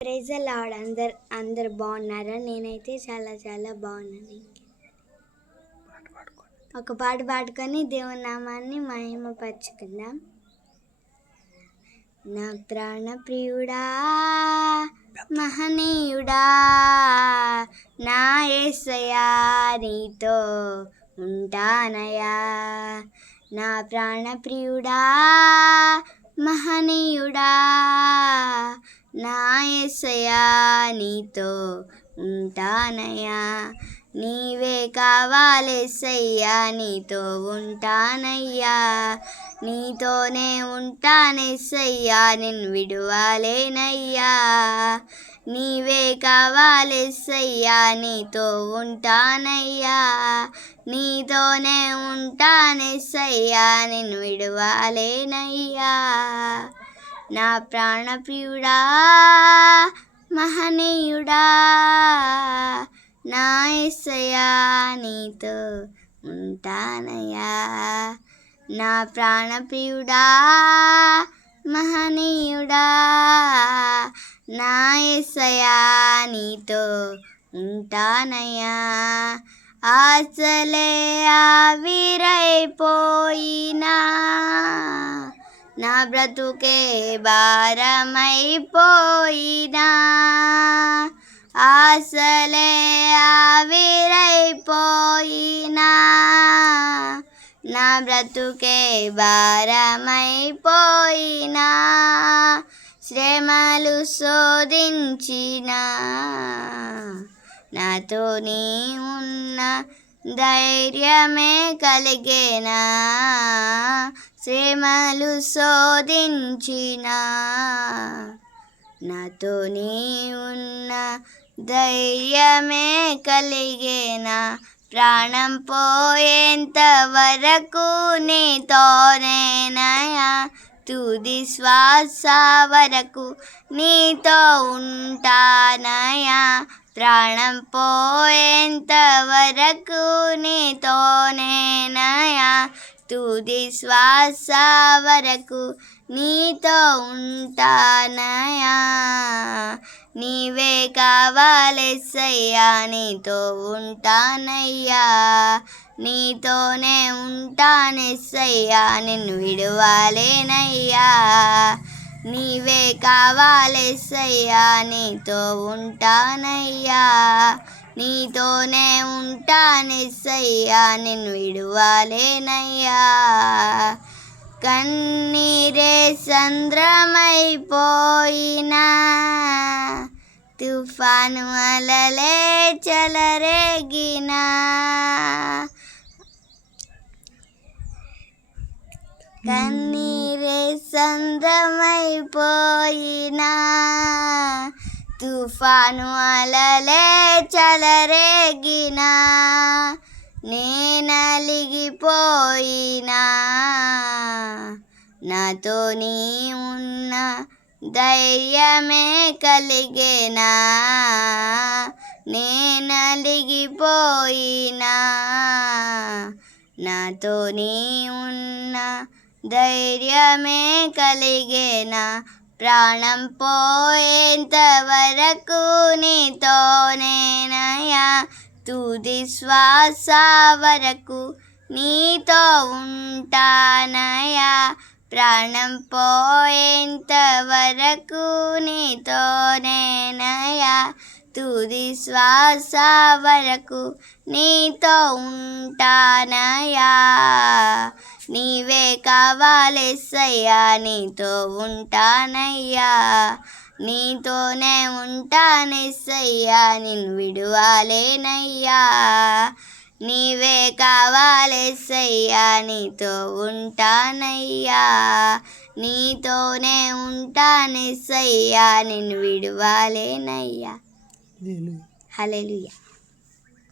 Praise the lord. అందరు బాగున్నారా? నేనైతే చాలా చాలా బాగున్నాను. ఒక పాట పాడుకొని దేవుని నామాన్ని మహిమపరచుకుందాం. నా ప్రాణ ప్రియుడా, మహనీయుడా, నా యేసయ్యా నీతో ఉంటానయ్యా. నా ప్రాణ ప్రియుడా, మహనీయుడా, నా యేసయ్యా నీతో ఉంటానయ్యా. నీవే కావాలేసయ్యా, నీతో ఉంటానయ్యా. నీతోనే ఉంటానేసయ్యా, నిన్ను విడువాలేనయ్యా. నీవే కావాలేసయ్యా, నీతో ఉంటానయ్యా. నీతోనే ఉంటానేసయ్యా, నిన్ను విడువాలేనయ్యా. నా ప్రాణప్రియుడా, మహనీయుడా, నా యేసయ్యా నీతో ఉంటానయ్యా. నా ప్రాణప్రియుడా, మహనీయుడా, నా యేసయ్యా నీతో ఉంటానయ్యా. ఆశలే ఆవిరైపోయినా, నా బ్రతుకే భారమైపోయినా. ఆశలే ఆవిరైపోయినా, నా బ్రతుకే భారమైపోయినా. శ్రమలు శోధించినా, నాతో నీ ఉన్న ధైర్యమే కలిగేనా. శ్రమలు శోధించినా, నాతో నీ ఉన్న ధైర్యమే కలిగేనా. ప్రాణం పోయేంత వరకు నీతోనేనయా. తుది శ్వాస వరకు నీతో ఉంటానయా. ప్రాణం పోయేంత వరకు నీతోనేనయా. తుది శ్వాస వరకు నీతో ఉంటానయా. నీవే కావాలేసయ్యా, నీతో ఉంటానయ్యా. నీతోనే ఉంటానేసయ్యా, నిన్ను విడువాలేనయ్యా. నీవే కావాలేసయ్యా, నీతో ఉంటానయ్యా. నీతోనే ఉంటానేసయ్యా, నిన్ను విడువాలేనయ్యా. కన్నీరే సంద్రమైపోయినా, తుఫాను అలలే చెలరేగినా. కన్నీరే సంద్రమైపోయినా, తుఫాను అలలే చెలరేగినా. నేనలిగిపోయినా, నాతో నీ ఉన్న ధైర్యమే కలిగేనా. నేనలిగిపోయినా, నాతో నీ ఉన్న ధైర్యమే కలిగేనా. ప్రాణం పోయేంత వరకు నీతోనేనయా. తుది శ్వాస వరకు నీతో ఉంటానయా. ప్రాణం పోయేంత వరకు నీతోనేనయా. తుది శ్వాస వరకు నీతో ఉంటానయా. నీవే కావాలేసయ్యా, నీతో ఉంటానయ్యా. నీతోనే ఉంటానేసయ్యా, నిన్ను విడువాలేనయ్యా. నీవే కావాలేసయ్యా, నీతో ఉంటానయ్యా. నీతోనే ఉంటానేసయ్యా, నిన్ను విడువాలేనయ్యా. హల్లెలూయా.